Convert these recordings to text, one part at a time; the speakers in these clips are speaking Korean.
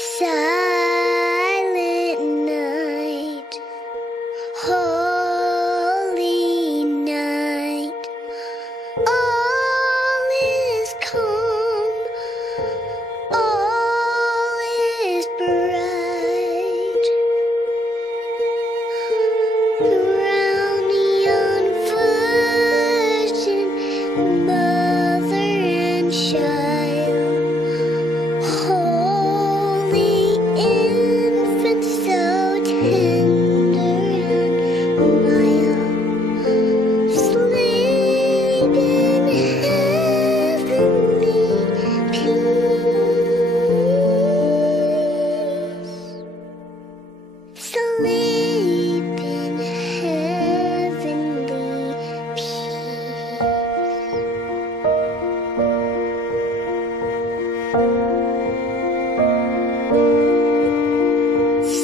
Silent night, holy night, all is calm, all is bright. Around the young virgin, mother and child, holy infant, so tender and mild, sleep in heavenly peace. Sleep in heavenly peace.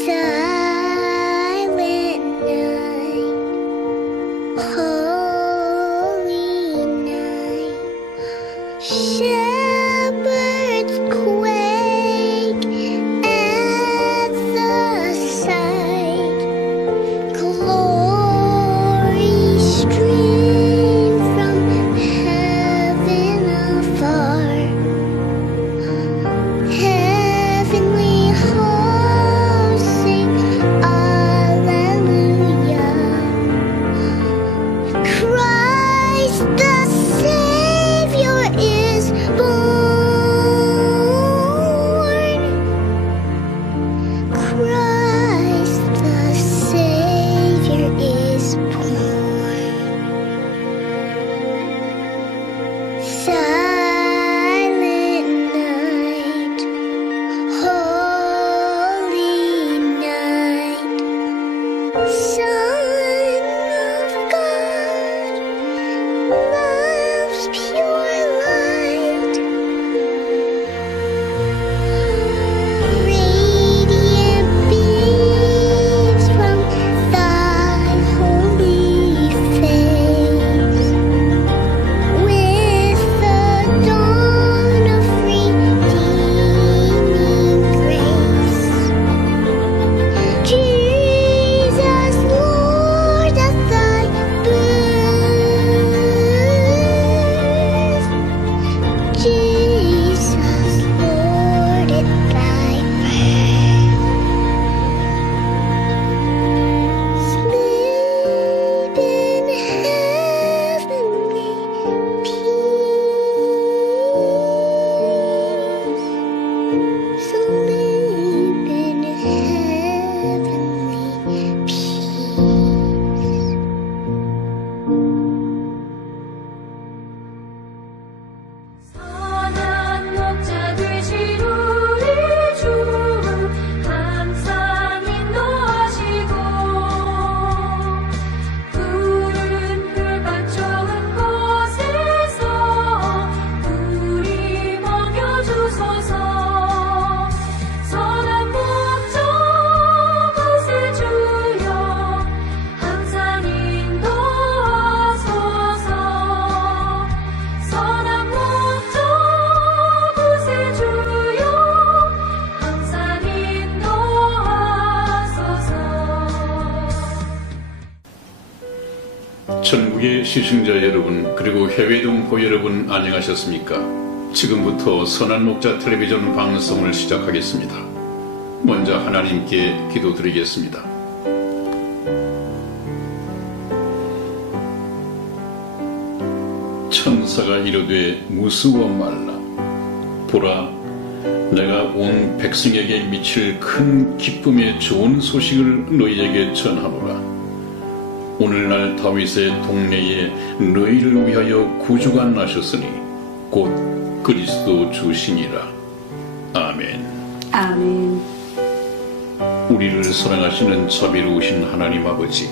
Silent night, holy night, shepherds quake at the sight, glory stream from heaven afar, heavenly hosts sing Alleluia. Christ the Savior is born. Christ the Savior is born. Silent night, holy night, Son of God, love's pure light, radiant beams from thy holy face, with the dawn of redeeming grace. Jesus, Lord, at thy birth. Jesus, Lord, at thy birth. Sleep in heavenly peace. Sleep in heavenly peace. 선한 목자 되신 우리 주 항상 인도하시고 푸른 풀밭 좋은 곳에서 우리 먹여주소서. 선한 목자 구세주여 항상 인도하소서. 선한 목자 구세주여 항상 인도하소서. 전국의 시청자 여러분, 그리고 해외 동포 여러분, 안녕하셨습니까? 지금부터 선한 목자 텔레비전 방송을 시작하겠습니다. 먼저 하나님께 기도드리겠습니다. 천사가 이르되 무서워 말라. 보라, 내가 온 백성에게 미칠 큰 기쁨의 좋은 소식을 너희에게 전하노라. 오늘날 다윗의 동네에 너희를 위하여 구주가 나셨으니 곧 그리스도 주시니라. 아멘. 아멘. 우리를 사랑하시는 자비로우신 하나님 아버지,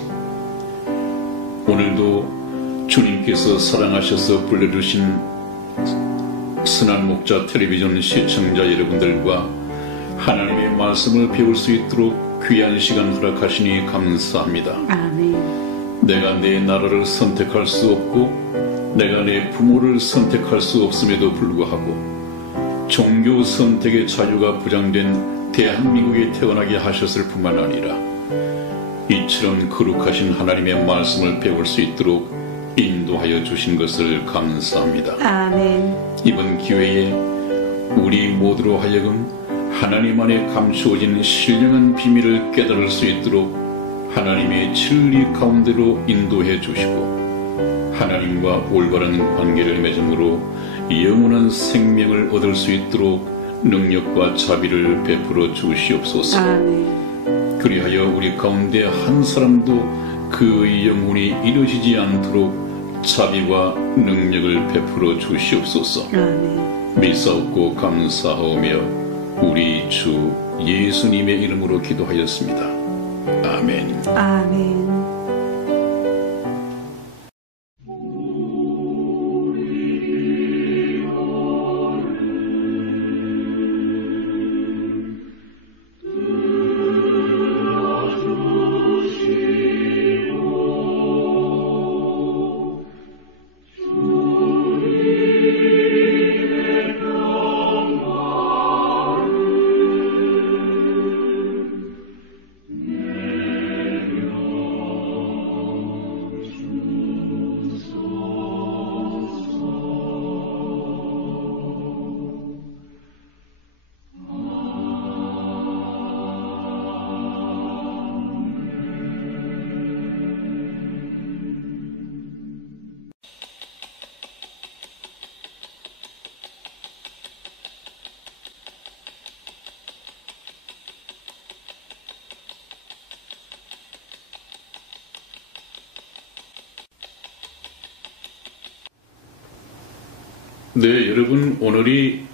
오늘도 주님께서 사랑하셔서 불러주신 선한 목자 텔레비전 시청자 여러분들과 하나님의 말씀을 배울 수 있도록 귀한 시간 허락하시니 감사합니다. 아멘. 내가 내 나라를 선택할 수 없고 내가 내 부모를 선택할 수 없음에도 불구하고 종교 선택의 자유가 보장된 대한민국에 태어나게 하셨을 뿐만 아니라 이처럼 거룩하신 하나님의 말씀을 배울 수 있도록 인도하여 주신 것을 감사합니다. 아멘. 이번 기회에 우리 모두로 하여금 하나님 안에 감추어진 신령한 비밀을 깨달을 수 있도록 하나님의 진리 가운데로 인도해 주시고 하나님과 올바른 관계를 맺음으로 영원한 생명을 얻을 수 있도록 능력과 자비를 베풀어 주시옵소서. 아멘. 그리하여 우리 가운데 한 사람도 그 영혼이 이루어지지 않도록 자비와 능력을 베풀어 주시옵소서. 아멘. 믿사옵고 감사하오며 우리 주 예수님의 이름으로 기도하였습니다. 아멘. 아멘. 네, 여러분, 오늘이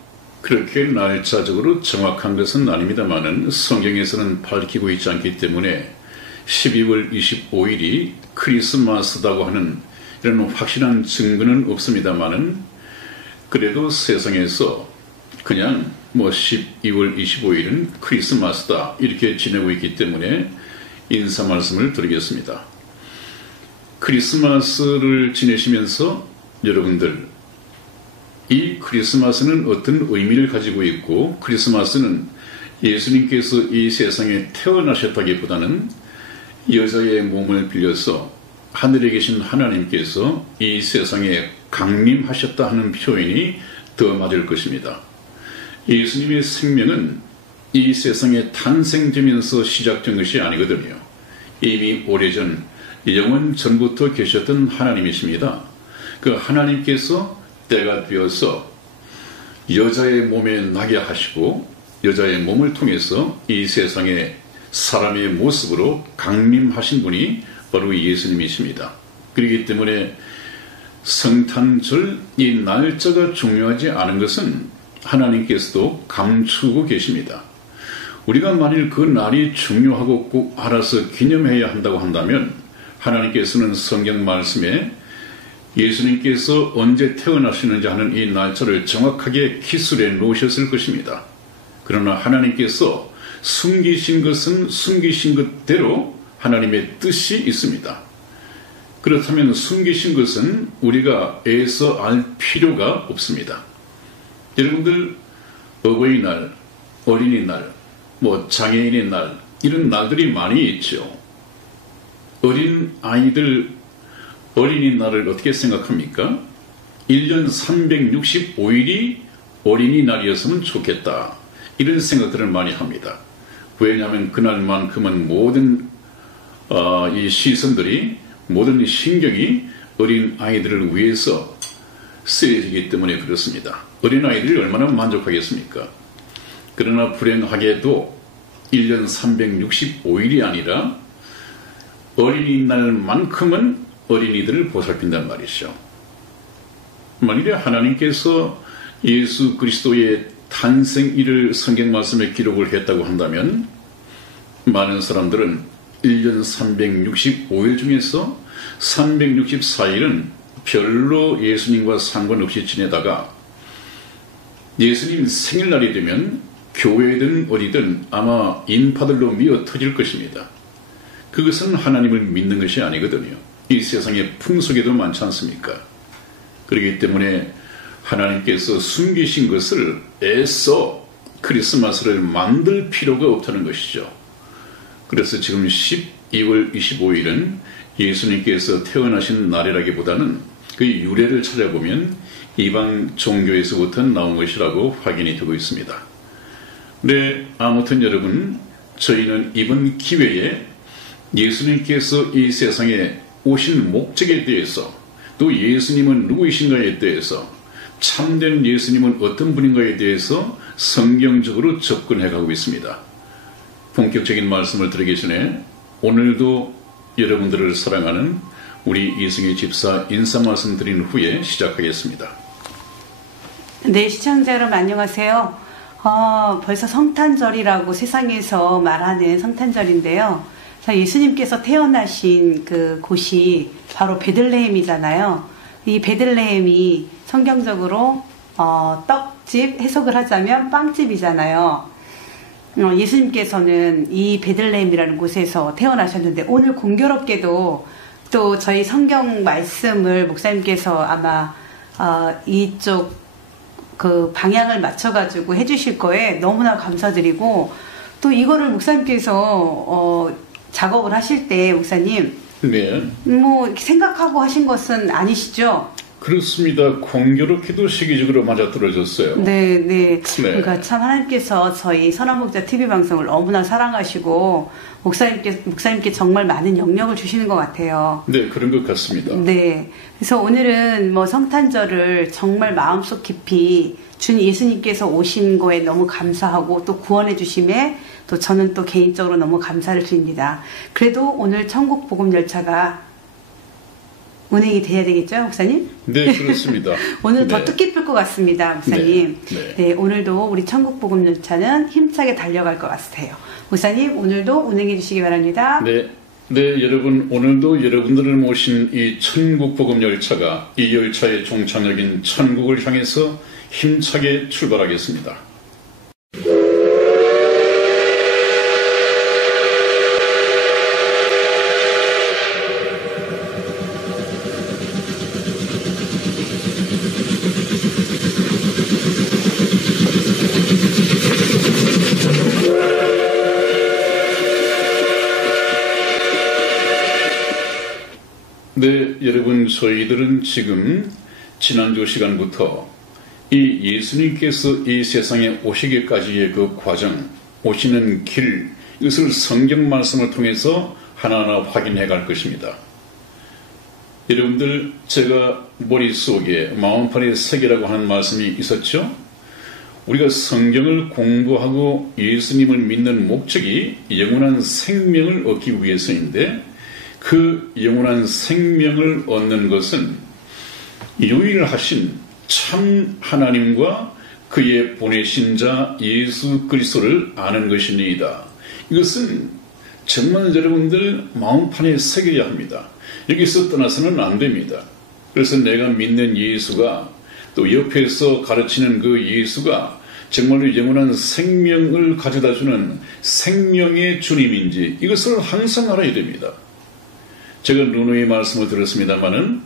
그렇게 날짜적으로 정확한 것은 아닙니다만은 성경에서는 밝히고 있지 않기 때문에 12월 25일이 크리스마스다고 하는 이런 확실한 증거는 없습니다만은 그래도 세상에서 그냥 12월 25일은 크리스마스다 이렇게 지내고 있기 때문에 인사 말씀을 드리겠습니다. 크리스마스를 지내시면서 여러분들 이 크리스마스는 어떤 의미를 가지고 있고 크리스마스는 예수님께서 이 세상에 태어나셨다기보다는 여자의 몸을 빌려서 하늘에 계신 하나님께서 이 세상에 강림하셨다 하는 표현이 더 맞을 것입니다. 예수님의 생명은 이 세상에 탄생되면서 시작된 것이 아니거든요. 이미 오래전 영원 전부터 계셨던 하나님이십니다. 그 하나님께서 때가 되어서 여자의 몸에 나게 하시고 여자의 몸을 통해서 이 세상에 사람의 모습으로 강림하신 분이 바로 예수님이십니다. 그렇기 때문에 성탄절 이 날짜가 중요하지 않은 것은 하나님께서도 감추고 계십니다. 우리가 만일 그 날이 중요하고 꼭 알아서 기념해야 한다고 한다면 하나님께서는 성경 말씀에 예수님께서 언제 태어나시는지 하는 이 날짜를 정확하게 기술해 놓으셨을 것입니다. 그러나 하나님께서 숨기신 것은 숨기신 것대로 하나님의 뜻이 있습니다. 그렇다면 숨기신 것은 우리가 애써 알 필요가 없습니다. 여러분들 어버이날, 어린이날, 장애인의 날 이런 날들이 많이 있죠. 어린 아이들 어린이날을 어떻게 생각합니까? 1년 365일이 어린이날이었으면 좋겠다. 이런 생각들을 많이 합니다. 왜냐하면 그날만큼은 모든 이 시선들이 모든 신경이 어린 아이들을 위해서 쓰여지기 때문에 그렇습니다. 어린 아이들이 얼마나 만족하겠습니까? 그러나 불행하게도 1년 365일이 아니라 어린이날만큼은 어린이들을 보살핀단 말이죠. 만일에 하나님께서 예수 그리스도의 탄생일을 성경 말씀에 기록을 했다고 한다면 많은 사람들은 1년 365일 중에서 364일은 별로 예수님과 상관없이 지내다가 예수님 생일날이 되면 교회든 어디든 아마 인파들로 미어 터질 것입니다. 그것은 하나님을 믿는 것이 아니거든요. 이 세상의 풍속에도 많지 않습니까? 그렇기 때문에 하나님께서 숨기신 것을 애써 크리스마스를 만들 필요가 없다는 것이죠. 그래서 지금 12월 25일은 예수님께서 태어나신 날이라기보다는 그 유래를 찾아보면 이방 종교에서부터 나온 것이라고 확인이 되고 있습니다. 네, 아무튼 여러분, 저희는 이번 기회에 예수님께서 이 세상에 오신 목적에 대해서, 또 예수님은 누구이신가에 대해서, 참된 예수님은 어떤 분인가에 대해서 성경적으로 접근해 가고 있습니다. 본격적인 말씀을 드리기 전에 오늘도 여러분들을 사랑하는 우리 이승희 집사 인사 말씀 드린 후에 시작하겠습니다. 네, 시청자 여러분 안녕하세요. 벌써 성탄절이라고 세상에서 말하는 성탄절인데요. 예수님께서 태어나신 그 곳이 바로 베들레헴이잖아요. 이 베들레헴이 성경적으로 떡집, 해석을 하자면 빵집이잖아요. 예수님께서는 이 베들레헴이라는 곳에서 태어나셨는데, 오늘 공교롭게도 또 저희 성경 말씀을 목사님께서 아마 이쪽 그 방향을 맞춰가지고 해주실 거에 너무나 감사드리고, 또 이거를 목사님께서 작업을 하실 때 목사님, 네, 뭐 생각하고 하신 것은 아니시죠? 그렇습니다. 공교롭게도 시기적으로 맞아떨어졌어요. 네. 그러니까 참 하나님께서 저희 선한목자 TV 방송을 너무나 사랑하시고 목사님께 정말 많은 영역을 주시는 것 같아요. 네, 그런 것 같습니다. 네. 그래서 오늘은 뭐 성탄절을 정말 마음속 깊이 준 예수님께서 오신 거에 너무 감사하고, 또 구원해 주심에 또 저는 또 개인적으로 너무 감사를 드립니다. 그래도 오늘 천국 복음 열차가 운행이 돼야 되겠죠, 목사님? 네, 그렇습니다. 오늘 네. 더 뜻깊을 것 같습니다, 목사님. 네. 오늘도 우리 천국 복음 열차는 힘차게 달려갈 것 같아요. 목사님, 오늘도 운행해 주시기 바랍니다. 네, 여러분, 오늘도 여러분들을 모신 이 천국 복음 열차가 이 열차의 종착역인 천국을 향해서 힘차게 출발하겠습니다. 네, 여러분, 저희들은 지금 지난주 시간부터 이 예수님께서 이 세상에 오시기까지의 그 과정, 오시는 길, 이것을 성경 말씀을 통해서 하나하나 확인해 갈 것입니다. 여러분들, 제가 머릿속에 마음판에 새기라고 하는 말씀이 있었죠? 우리가 성경을 공부하고 예수님을 믿는 목적이 영원한 생명을 얻기 위해서인데, 그 영원한 생명을 얻는 것은 유일하신 참 하나님과 그의 보내신 자 예수 그리스도를 아는 것이니이다. 이것은 정말 여러분들 마음판에 새겨야 합니다. 여기서 떠나서는 안 됩니다. 그래서 내가 믿는 예수가, 또 옆에서 가르치는 그 예수가 정말로 영원한 생명을 가져다주는 생명의 주님인지, 이것을 항상 알아야 됩니다. 제가 누누이 말씀을 들었습니다마는,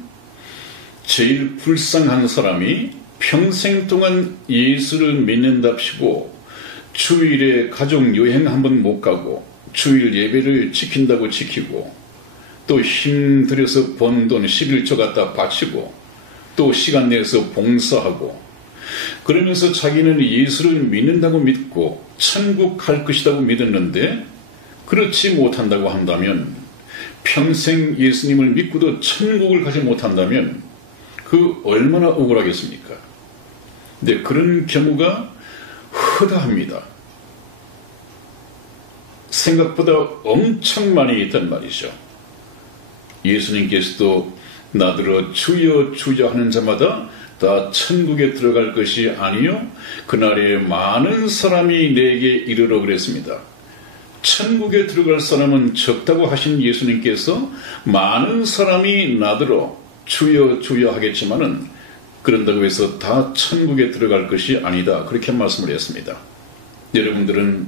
제일 불쌍한 사람이 평생 동안 예수를 믿는답시고 주일에 가족 여행 한번 못 가고 주일 예배를 지킨다고 지키고, 또 힘들여서 번 돈 11조 갖다 바치고, 또 시간 내서 봉사하고, 그러면서 자기는 예수를 믿는다고 믿고 천국 갈 것이라고 믿었는데 그렇지 못한다고 한다면, 평생 예수님을 믿고도 천국을 가지 못한다면 그 얼마나 억울하겠습니까? 근데 그런 경우가 허다합니다. 생각보다 엄청 많이 있단 말이죠. 예수님께서도 나더러 주여 주여 하는 자마다 다 천국에 들어갈 것이 아니요 그날에 많은 사람이 내게 이르러 그랬습니다. 천국에 들어갈 사람은 적다고 하신 예수님께서 많은 사람이 나더러 주여 주여 하겠지만은 그런다고 해서 다 천국에 들어갈 것이 아니다, 그렇게 말씀을 했습니다. 여러분들은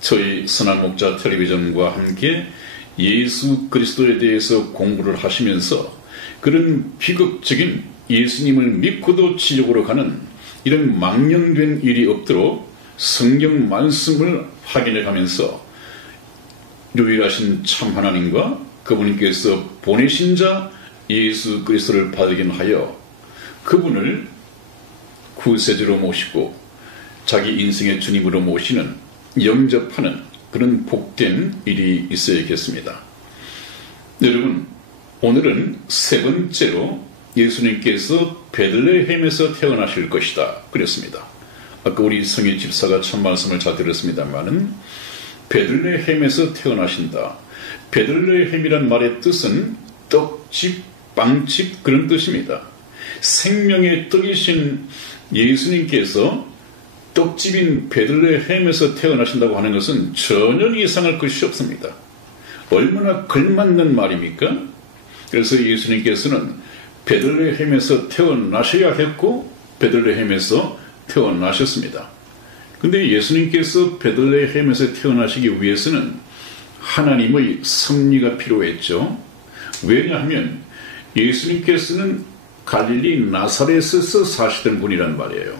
저희 선한목자 텔레비전과 함께 예수 그리스도에 대해서 공부를 하시면서 그런 비극적인 예수님을 믿고도 지옥으로 가는 이런 망령된 일이 없도록 성경 말씀을 확인해 가면서 유일하신 참 하나님과 그분께서 보내신 자 예수 그리스도를 발견하여 그분을 구세주로 모시고 자기 인생의 주님으로 모시는 영접하는 그런 복된 일이 있어야겠습니다. 여러분, 오늘은 세 번째로 예수님께서 베들레헴에서 태어나실 것이다 그랬습니다. 아까 우리 성희 집사가 참 말씀을 잘 들었습니다만은 베들레헴에서 태어나신다. 베들레헴이란 말의 뜻은 떡집, 빵집 그런 뜻입니다. 생명의 떡이신 예수님께서 떡집인 베들레헴에서 태어나신다고 하는 것은 전혀 이상할 것이 없습니다. 얼마나 걸맞는 말입니까? 그래서 예수님께서는 베들레헴에서 태어나셔야 했고 베들레헴에서 태어나셨습니다. 근데 예수님께서 베들레헴에서 태어나시기 위해서는 하나님의 섭리가 필요했죠. 왜냐하면 예수님께서는 갈릴리 나사렛에서 사시던 분이란 말이에요.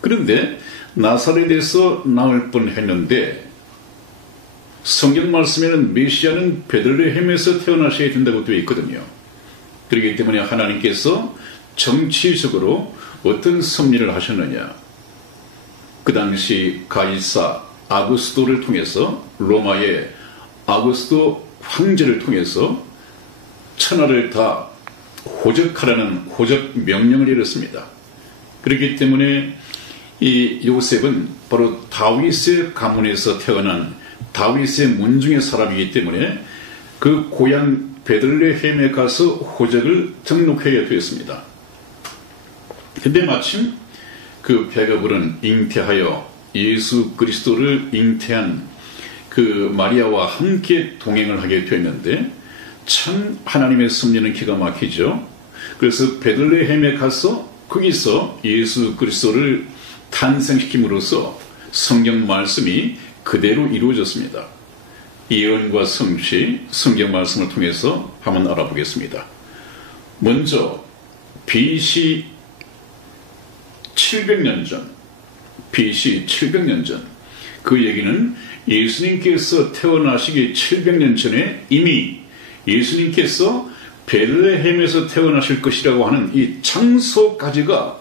그런데 나사렛에서 나올 뻔했는데 성경 말씀에는 메시아는 베들레헴에서 태어나셔야 된다고 되어 있거든요. 그렇기 때문에 하나님께서 정치적으로 어떤 섭리를 하셨느냐. 그 당시 가이사 아구스도를 통해서 로마의 아구스도 황제를 통해서 천하를 다 호적하라는 호적 명령을 내렸습니다. 그렇기 때문에 이 요셉은 바로 다윗의 가문에서 태어난 다윗의 문중의 사람이기 때문에 그 고향 베들레헴에 가서 호적을 등록해야 되었습니다. 근데 마침 그 배가불은 잉태하여 예수 그리스도를 잉태한 그 마리아와 함께 동행을 하게 됐는데 참 하나님의 섭리는 기가 막히죠. 그래서 베들레헴에 가서 거기서 예수 그리스도를 탄생시킴으로써 성경 말씀이 그대로 이루어졌습니다. 예언과 성취, 성경 말씀을 통해서 한번 알아보겠습니다. 먼저 BC 700년 전, BC 700년 전, 그 얘기는 예수님께서 태어나시기 700년 전에 이미 예수님께서 베들레헴에서 태어나실 것이라고 하는 이 장소까지가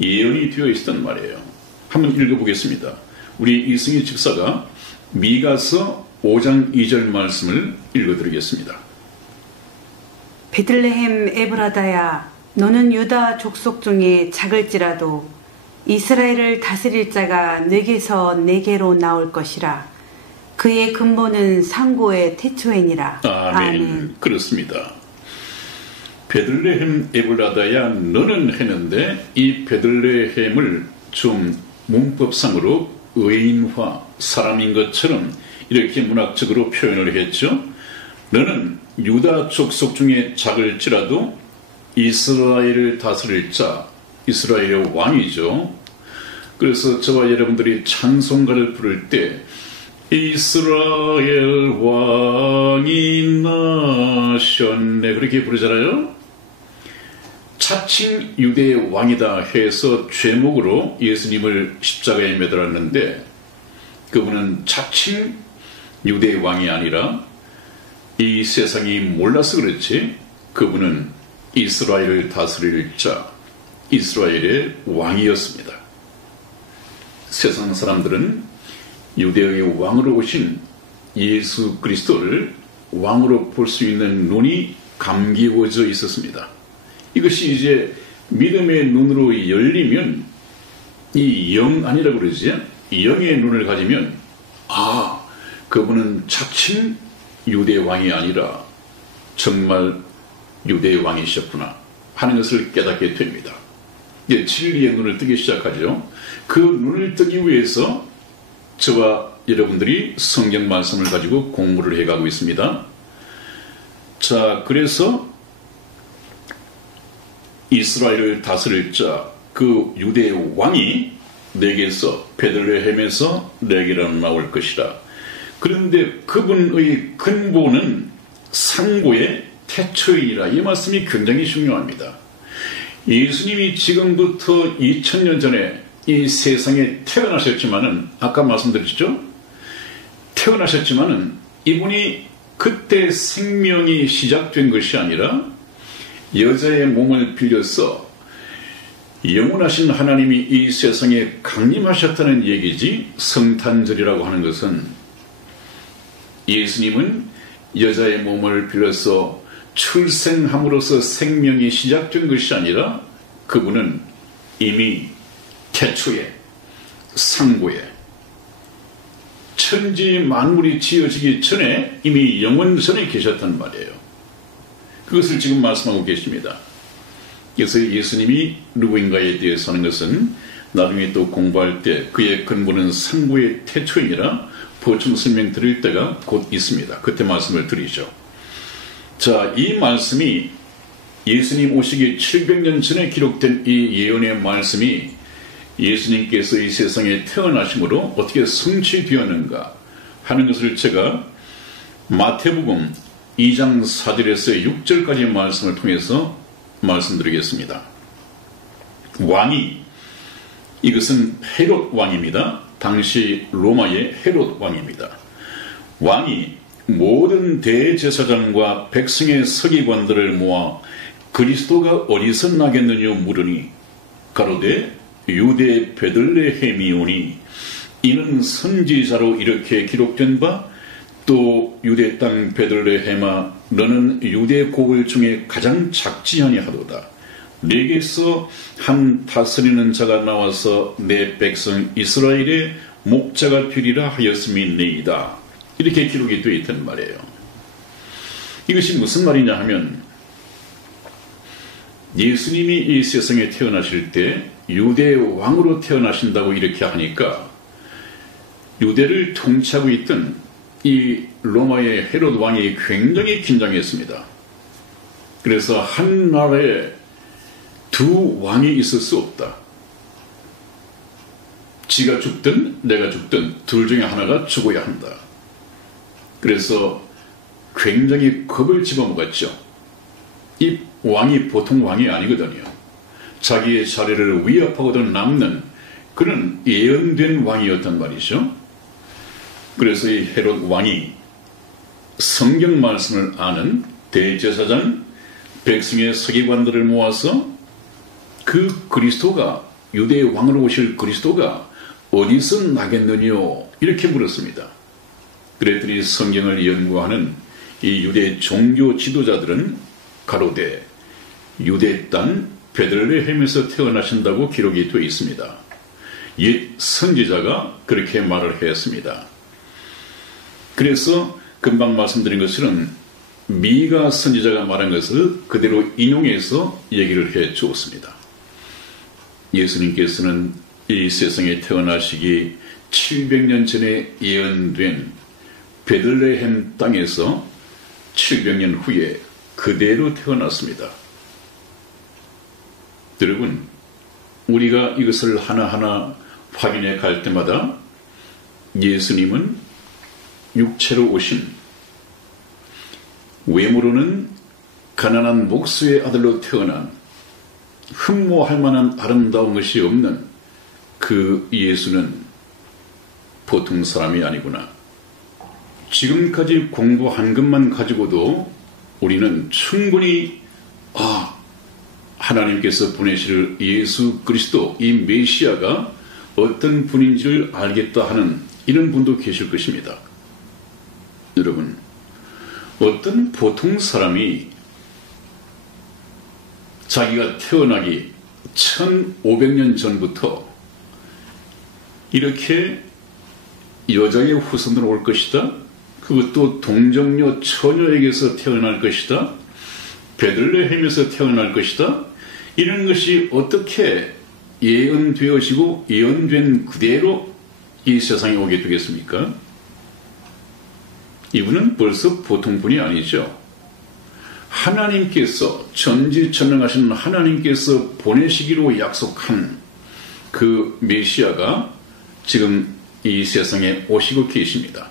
예언이 되어 있었단 말이에요. 한번 읽어보겠습니다. 우리 이승희 집사가 미가서 5장 2절 말씀을 읽어드리겠습니다. 베들레헴 에브라다야, 너는 유다 족속 중에 작을지라도 이스라엘을 다스릴 자가 네게서 네게로 나올 것이라. 그의 근본은 상고의 태초이니라. 아멘. 그렇습니다. 베들레헴 에브라다야 너는 했는데 이 베들레헴을 좀 문법상으로 의인화, 사람인 것처럼 이렇게 문학적으로 표현을 했죠. 너는 유다 족속 중에 작을지라도 이스라엘을 다스릴 자, 이스라엘의 왕이죠. 그래서 저와 여러분들이 찬송가를 부를 때 이스라엘 왕이 나셨네 그렇게 부르잖아요. 차칭 유대의 왕이다 해서 죄목으로 예수님을 십자가에 매달았는데 그분은 차칭 유대의 왕이 아니라 이 세상이 몰라서 그렇지 그분은 이스라엘을 다스릴 자, 이스라엘의 왕이었습니다. 세상 사람들은 유대의 왕으로 오신 예수 그리스도를 왕으로 볼 수 있는 눈이 감기워져 있었습니다. 이것이 이제 믿음의 눈으로 열리면 이 영 아니라고 그러지? 영의 눈을 가지면 아, 그분은 차칭 유대 왕이 아니라 정말 유대 왕이셨구나 하는 것을 깨닫게 됩니다. 이제 진리의 눈을 뜨기 시작하죠. 그 눈을 뜨기 위해서 저와 여러분들이 성경 말씀을 가지고 공부를 해가고 있습니다. 자, 그래서 이스라엘을 다스릴 자, 그 유대의 왕이 내게서 베들레헴에서 내게로 나올 것이라. 그런데 그분의 근본은 상고의 태초이라. 이 말씀이 굉장히 중요합니다. 예수님이 지금부터 2000년 전에 이 세상에 태어나셨지만은, 아까 말씀드렸죠? 태어나셨지만은 이분이 그때 생명이 시작된 것이 아니라 여자의 몸을 빌려서 영원하신 하나님이 이 세상에 강림하셨다는 얘기지, 성탄절이라고 하는 것은 예수님은 여자의 몸을 빌려서 출생함으로써 생명이 시작된 것이 아니라 그분은 이미 태초에, 상고에, 천지 만물이 지어지기 전에 이미 영원전에 계셨단 말이에요. 그것을 지금 말씀하고 계십니다. 그래서 예수님이 누구인가에 대해서 하는 것은 나중에 또 공부할 때 그의 근본은 상고의 태초이니라 보충 설명 드릴 때가 곧 있습니다. 그때 말씀을 드리죠. 자, 이 말씀이 예수님 오시기 700년 전에 기록된 이 예언의 말씀이 예수님께서 이 세상에 태어나심으로 어떻게 성취되었는가 하는 것을 제가 마태복음 2장 4절에서 6절까지의 말씀을 통해서 말씀드리겠습니다. 왕이, 이것은 헤롯 왕입니다. 당시 로마의 헤롯 왕입니다. 왕이 모든 대제사장과 백성의 서기관들을 모아 그리스도가 어디서 나겠느냐 물으니 가로되 유대 베들레헴이오니 이는 선지자로 이렇게 기록된 바 또 유대 땅 베들레헴아 너는 유대 고을 중에 가장 작지 아니하도다. 네게서 한 다스리는 자가 나와서 내 백성 이스라엘의 목자가 되리라 하였음이니이다. 이렇게 기록이 되어 있단 말이에요. 이것이 무슨 말이냐 하면 예수님이 이 세상에 태어나실 때 유대 왕으로 태어나신다고 이렇게 하니까 유대를 통치하고 있던 이 로마의 헤롯 왕이 굉장히 긴장했습니다. 그래서 한 나라에 두 왕이 있을 수 없다. 지가 죽든 내가 죽든 둘 중에 하나가 죽어야 한다. 그래서 굉장히 겁을 집어먹었죠. 이 왕이 보통 왕이 아니거든요. 자기의 자리를 위협하고도 남는 그런 예언된 왕이었단 말이죠. 그래서 이 헤롯 왕이 성경 말씀을 아는 대제사장, 백성의 서기관들을 모아서 그 그리스도가, 유대 왕으로 오실 그리스도가 어디서 나겠느냐 이렇게 물었습니다. 그랬더니 성경을 연구하는 이 유대 종교 지도자들은 가로되 유대 땅 베들레헴에서 태어나신다고 기록이 되어 있습니다. 옛 선지자가 그렇게 말을 했습니다. 그래서 금방 말씀드린 것처럼 미가 선지자가 말한 것을 그대로 인용해서 얘기를 해 주었습니다. 예수님께서는 이 세상에 태어나시기 700년 전에 예언된 베들레헴 땅에서 700년 후에 그대로 태어났습니다. 여러분, 우리가 이것을 하나하나 확인해 갈 때마다 예수님은 육체로 오신, 외모로는 가난한 목수의 아들로 태어난 흠모할 만한 아름다운 것이 없는 그 예수는 보통 사람이 아니구나. 지금까지 공부한 것만 가지고도 우리는 충분히 하나님께서 보내실 예수 그리스도, 이 메시아가 어떤 분인지를 알겠다 하는 이런 분도 계실 것입니다. 여러분, 어떤 보통 사람이 자기가 태어나기 1500년 전부터 이렇게 여자의 후손으로 올 것이다, 그것도 동정녀 처녀에게서 태어날 것이다, 베들레헴에서 태어날 것이다, 이런 것이 어떻게 예언되어지고 예언된 그대로 이 세상에 오게 되겠습니까? 이분은 벌써 보통 분이 아니죠. 하나님께서, 전지전능하신 하나님께서 보내시기로 약속한 그 메시아가 지금 이 세상에 오시고 계십니다.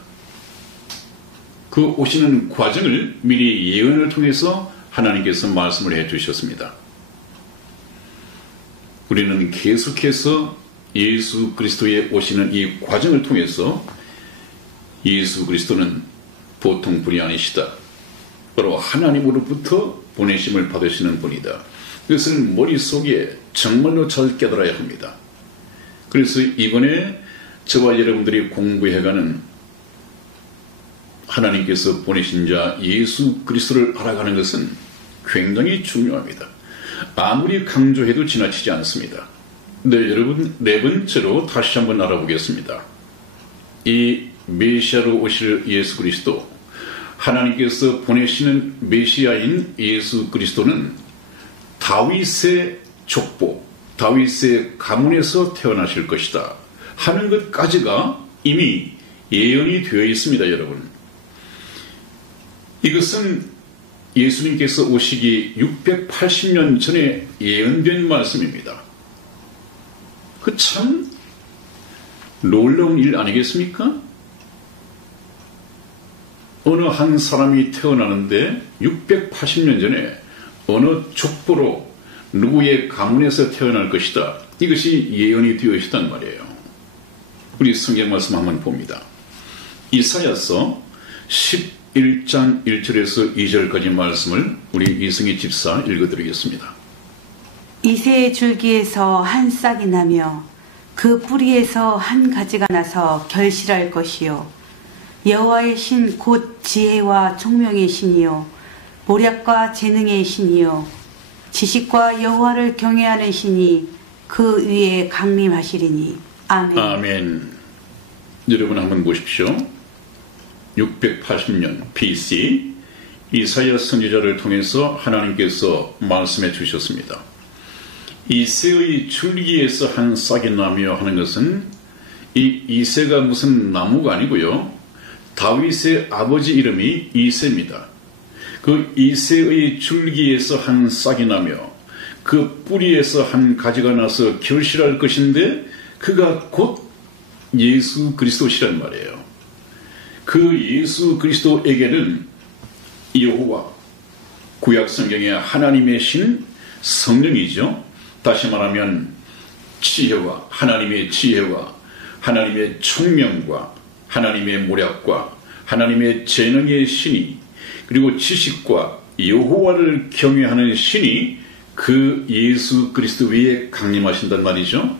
그 오시는 과정을 미리 예언을 통해서 하나님께서 말씀을 해 주셨습니다. 우리는 계속해서 예수 그리스도의 오시는 이 과정을 통해서 예수 그리스도는 보통 분이 아니시다. 바로 하나님으로부터 보내심을 받으시는 분이다. 그것을 머릿속에 정말로 잘 깨달아야 합니다. 그래서 이번에 저와 여러분들이 공부해가는 하나님께서 보내신 자 예수 그리스도를 알아가는 것은 굉장히 중요합니다. 아무리 강조해도 지나치지 않습니다. 네, 여러분, 네 번째로 다시 한번 알아보겠습니다. 이 메시아로 오실 예수 그리스도, 하나님께서 보내시는 메시아인 예수 그리스도는 다윗의 족보, 다윗의 가문에서 태어나실 것이다 하는 것까지가 이미 예언이 되어 있습니다. 여러분, 이것은 예수님께서 오시기 680년 전에 예언된 말씀입니다. 그 참 놀라운 일 아니겠습니까? 어느 한 사람이 태어나는데 680년 전에 어느 족보로 누구의 가문에서 태어날 것이다, 이것이 예언이 되어 있단 말이에요. 우리 성경 말씀 한번 봅니다. 이사야서 11장 1절에서 2절까지 말씀을 우리 이승희 집사 읽어드리겠습니다. 이새의 줄기에서 한 싹이 나며 그 뿌리에서 한 가지가 나서 결실할 것이요, 여호와의 신 곧 지혜와 총명의 신이요, 모략과 재능의 신이요, 지식과 여호와를 경외하는 신이 그 위에 강림하시리니. 아멘. 아멘. 여러분 한번 보십시오. 680년 BC 이사야 선지자를 통해서 하나님께서 말씀해 주셨습니다. 이새의 줄기에서 한 싹이 나며 하는 것은 이 이새가 무슨 나무가 아니고요, 다윗의 아버지 이름이 이새입니다. 그 이새의 줄기에서 한 싹이 나며 그 뿌리에서 한 가지가 나서 결실할 것인데 그가 곧 예수 그리스도시란 말이에요. 그 예수 그리스도에게는 여호와, 구약 성경의 하나님의 신 성령이죠. 다시 말하면 지혜와 하나님의 지혜와 하나님의 총명과 하나님의 모략과 하나님의 재능의 신이, 그리고 지식과 여호와를 경외하는 신이 그 예수 그리스도 위에 강림하신단 말이죠.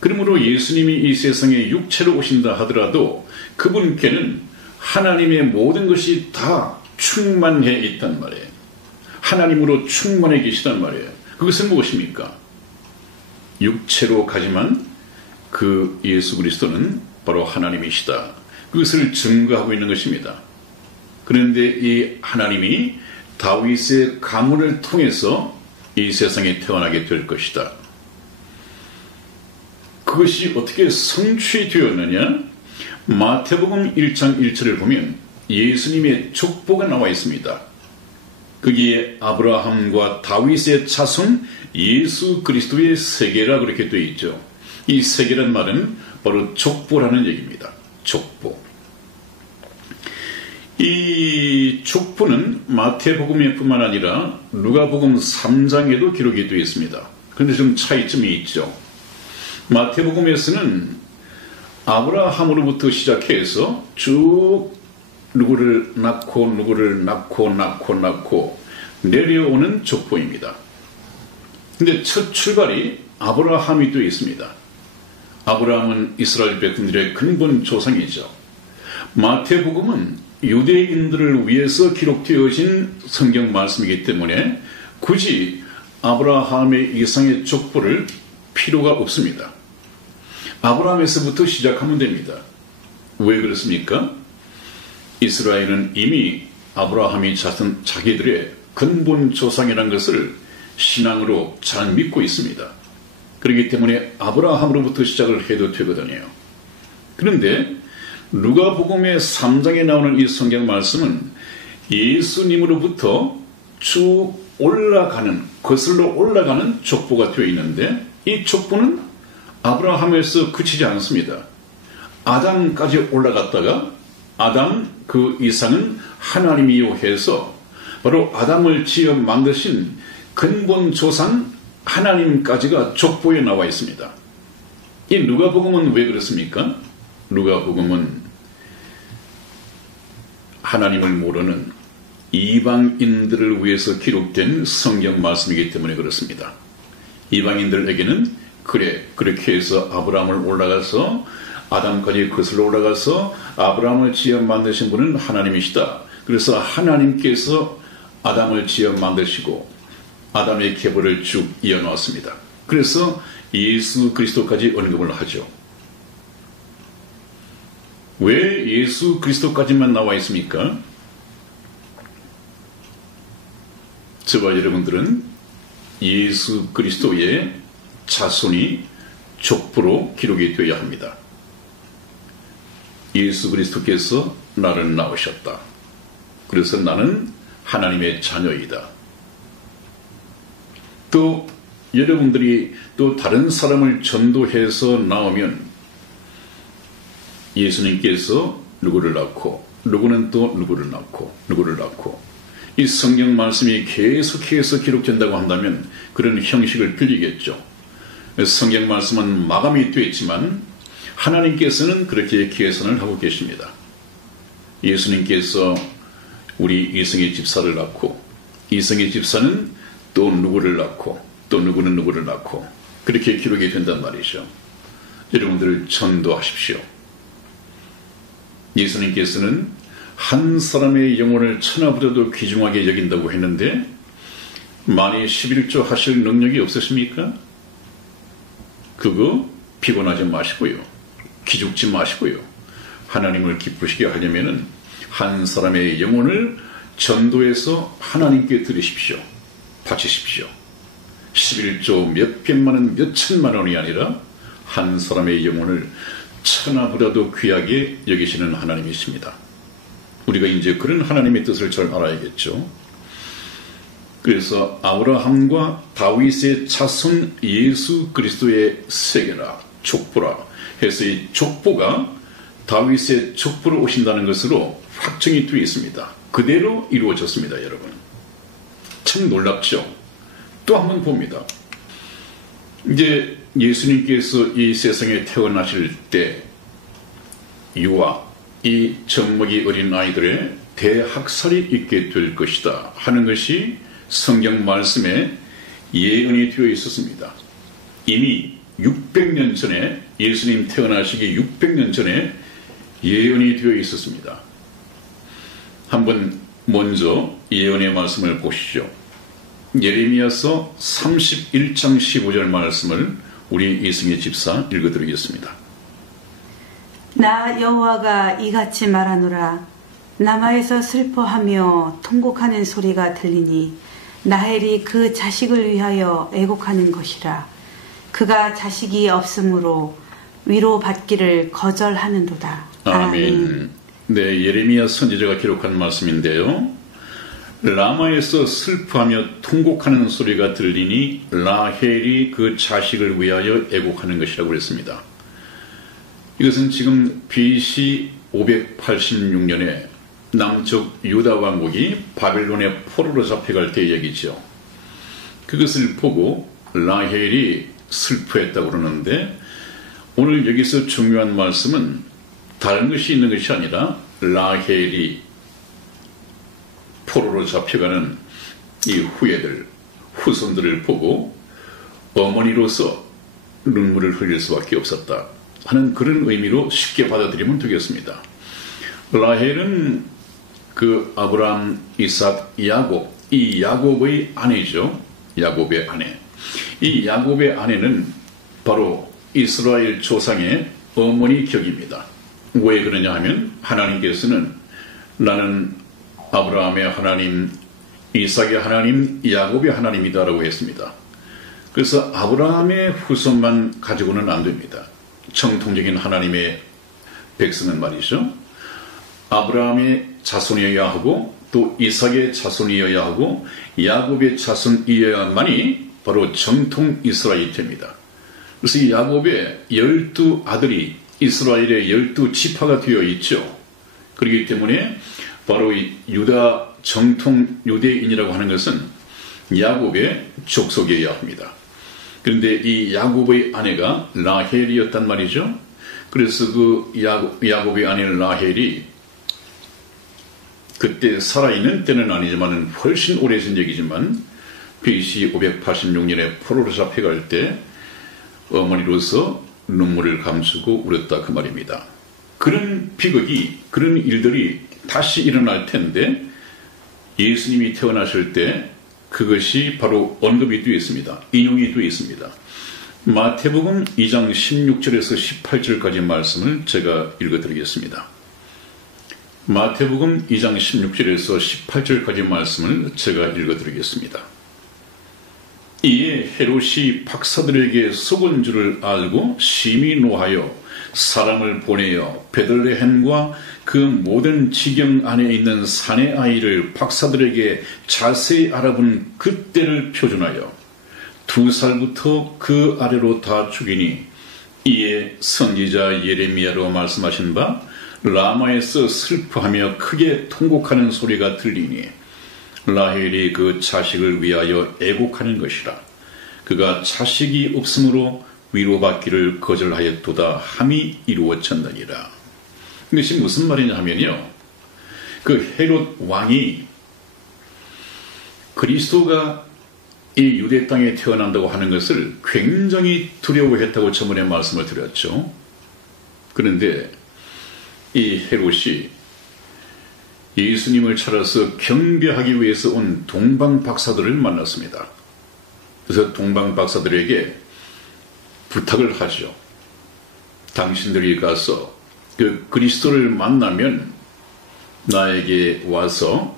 그러므로 예수님이 이 세상에 육체로 오신다 하더라도 그분께는 하나님의 모든 것이 다 충만해 있단 말이에요. 하나님으로 충만해 계시단 말이에요. 그것은 무엇입니까? 육체로 가지만 그 예수 그리스도는 바로 하나님이시다, 그것을 증거하고 있는 것입니다. 그런데 이 하나님이 다윗의 가문을 통해서 이 세상에 태어나게 될 것이다. 그것이 어떻게 성취되었느냐? 마태복음 1장 1절을 보면 예수님의 족보가 나와 있습니다. 거기에 아브라함과 다윗의 자손 예수 그리스도의 세계라 그렇게 되어 있죠. 이 세계란 말은 바로 족보라는 얘기입니다. 족보. 이 족보는 마태복음에 뿐만 아니라 누가복음 3장에도 기록이 되어 있습니다. 그런데 좀 차이점이 있죠. 마태복음에서는 아브라함으로부터 시작해서 쭉 누구를 낳고 누구를 낳고 내려오는 족보입니다. 근데 첫 출발이 아브라함이 되어 있습니다. 아브라함은 이스라엘 백성들의 근본 조상이죠. 마태복음은 유대인들을 위해서 기록되어진 성경 말씀이기 때문에 굳이 아브라함의 이상의 족보를 필요가 없습니다. 아브라함에서부터 시작하면 됩니다. 왜 그렇습니까? 이스라엘은 이미 아브라함이 자기들의 근본 조상이라는 것을 신앙으로 잘 믿고 있습니다. 그렇기 때문에 아브라함으로부터 시작을 해도 되거든요. 그런데 누가복음의 3장에 나오는 이 성경 말씀은 예수님으로부터 쭉 올라가는, 거슬러 올라가는 족보가 되어 있는데 이 족보는 아브라함에서 그치지 않습니다. 아담까지 올라갔다가 아담 그 이상은 하나님이요 해서 바로 아담을 지어 만드신 근본 조상 하나님까지가 족보에 나와 있습니다. 이 누가복음은 왜 그렇습니까? 누가복음은 하나님을 모르는 이방인들을 위해서 기록된 성경 말씀이기 때문에 그렇습니다. 이방인들에게는 그래, 그렇게 해서 아브라함을 올라가서 아담까지 거슬러 올라가서 아브라함을 지어 만드신 분은 하나님이시다. 그래서 하나님께서 아담을 지어 만드시고 아담의 계보를 쭉 이어놓았습니다. 그래서 예수 그리스도까지 언급을 하죠. 왜 예수 그리스도까지만 나와 있습니까? 저와 여러분들은 예수 그리스도의 자손이 족보로 기록이 되어야 합니다. 예수 그리스도께서 나를 낳으셨다. 그래서 나는 하나님의 자녀이다. 또 여러분들이 또 다른 사람을 전도해서 나오면 예수님께서 누구를 낳고 누구는 또 누구를 낳고 누구를 낳고 이 성경 말씀이 계속해서 기록된다고 한다면 그런 형식을 빌리겠죠. 성경 말씀은 마감이 되었지만 하나님께서는 그렇게 계산을 하고 계십니다. 예수님께서 우리 이성의 집사를 낳고 이성의 집사는 또 누구를 낳고 또 누구는 누구를 낳고 그렇게 기록이 된단 말이죠. 여러분들을 전도하십시오. 예수님께서는 한 사람의 영혼을 천하보다도 귀중하게 여긴다고 했는데 만일 11조 하실 능력이 없으십니까? 그거 피곤하지 마시고요. 기죽지 마시고요. 하나님을 기쁘시게 하려면 한 사람의 영혼을 전도해서 하나님께 드리십시오. 바치십시오. 11조 몇백만 원, 몇천만 원이 아니라 한 사람의 영혼을 천하보다도 귀하게 여기시는 하나님이십니다. 우리가 이제 그런 하나님의 뜻을 잘 알아야겠죠. 그래서 아브라함과 다윗의 자손 예수 그리스도의 세계라, 족보라 해서 이 족보가 다윗의 족보로 오신다는 것으로 확정이 되어 있습니다. 그대로 이루어졌습니다, 여러분. 참 놀랍죠? 또 한 번 봅니다. 이제 예수님께서 이 세상에 태어나실 때 유아, 이 젖먹이 어린 아이들의 대학살이 있게 될 것이다 하는 것이 성경 말씀에 예언이 되어 있었습니다. 이미 600년 전에 예수님 태어나시기 600년 전에 예언이 되어 있었습니다. 한번 먼저 예언의 말씀을 보시죠. 예레미야서 31장 15절 말씀을 우리 이승희 집사 읽어드리겠습니다. 나 여호와가 이같이 말하노라. 남아에서 슬퍼하며 통곡하는 소리가 들리니 라헬이 그 자식을 위하여 애곡하는 것이라. 그가 자식이 없으므로 위로받기를 거절하는도다. 아멘. 네, 예레미야 선지자가 기록한 말씀인데요. 라마에서 슬퍼하며 통곡하는 소리가 들리니 라헬이 그 자식을 위하여 애곡하는 것이라고 그랬습니다. 이것은 지금 BC 586년에 남쪽 유다 왕국이 바벨론의 포로로 잡혀갈 때 얘기죠. 그것을 보고 라헬이 슬퍼했다고 그러는데 오늘 여기서 중요한 말씀은 다른 것이 있는 것이 아니라 라헬이 포로로 잡혀가는 이 후예들, 후손들을 보고 어머니로서 눈물을 흘릴 수밖에 없었다 하는 그런 의미로 쉽게 받아들이면 되겠습니다. 라헬은 그 아브라함, 이삭, 야곱, 이 야곱의 아내죠. 야곱의 아내. 이 야곱의 아내는 바로 이스라엘 조상의 어머니 격입니다. 왜 그러냐 하면 하나님께서는 나는 아브라함의 하나님, 이삭의 하나님, 야곱의 하나님이다라고 했습니다. 그래서 아브라함의 후손만 가지고는 안 됩니다. 정통적인 하나님의 백성은 말이죠. 아브라함의 자손이어야 하고 또 이삭의 자손이어야 하고 야곱의 자손이어야만이 바로 정통 이스라엘이 됩니다. 그래서 이 야곱의 12아들이 이스라엘의 12지파가 되어 있죠. 그렇기 때문에 바로 이 유다 정통 유대인이라고 하는 것은 야곱의 족속이어야 합니다. 그런데 이 야곱의 아내가 라헬이었단 말이죠. 그래서 그 야곱의 아내 라헬이 그때 살아있는 때는 아니지만 훨씬 오래전 얘기지만 BC 586년에 포로로 잡혀갈 때 어머니로서 눈물을 감추고 울었다 그 말입니다. 그런 비극이, 그런 일들이 다시 일어날 텐데 예수님이 태어나실 때 그것이 바로 언급이 되어 있습니다. 인용이 되어 있습니다. 마태복음 2장 16절에서 18절까지 말씀을 제가 읽어드리겠습니다. 마태복음 2장 16절에서 18절까지 말씀을 제가 읽어드리겠습니다. 이에 헤롯이 박사들에게 속은 줄을 알고 심히 노하여 사람을 보내어 베들레헴과 그 모든 지경 안에 있는 사내 아이를 박사들에게 자세히 알아본 그때를 표준하여 2살부터 그 아래로 다 죽이니 이에 선지자 예레미야로 말씀하신 바 라마에서 슬퍼하며 크게 통곡하는 소리가 들리니 라헬이 그 자식을 위하여 애곡하는 것이라. 그가 자식이 없으므로 위로받기를 거절하였도다 함이 이루어졌느니라. 이것이 무슨 말이냐 하면요, 그 헤롯 왕이 그리스도가 이 유대 땅에 태어난다고 하는 것을 굉장히 두려워했다고 저번에 말씀을 드렸죠. 그런데 이 헤롯이 예수님을 찾아서 경배하기 위해서 온 동방 박사들을 만났습니다. 그래서 동방 박사들에게 부탁을 하죠. 당신들이 가서 그 그리스도를 만나면 나에게 와서